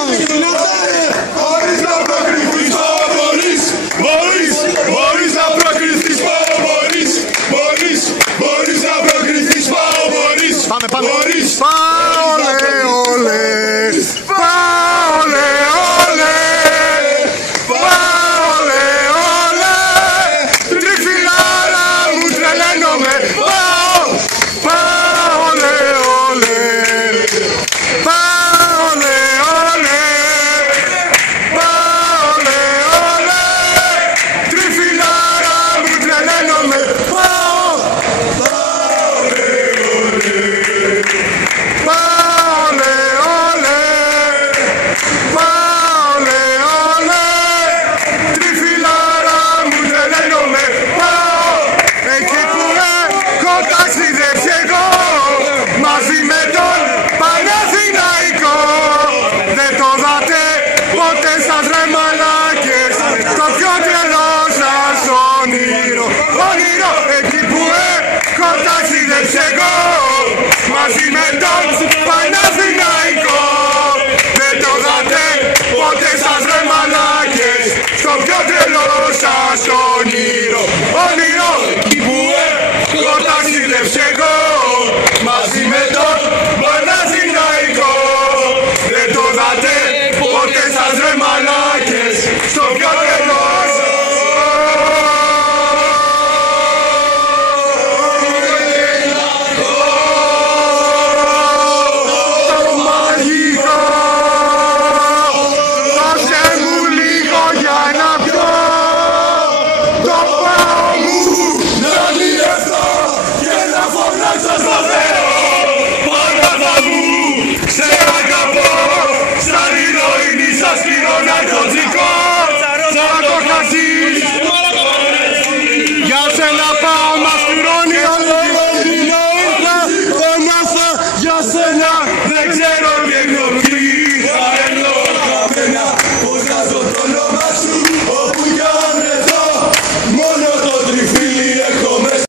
Μπορείς να προκριθείς, μπορείς να προκριθείς, μπορείς να προκριθείς, μπορείς. Πάμε. Μπορείς. Πάολε, όλε. Πάολε, όλε. Πάολε, όλε. Τριφυλάρα μου τρελαίνομαι. Πάολε, όλε. Πάολε, όλε. Πάολε, όλε. Τριφυλάρα μου τρελαίνομαι. Ποτέ σας ρε μαλάκες, στο πιο τρελό σας όνειρο, εκεί που έχω ταξιδέψει εγώ, μαζί με τον Παναθηναϊκό. Δεν το δάτε ποτέ σας ρε μαλάκες, στο πιο τρελό σας όνειρο.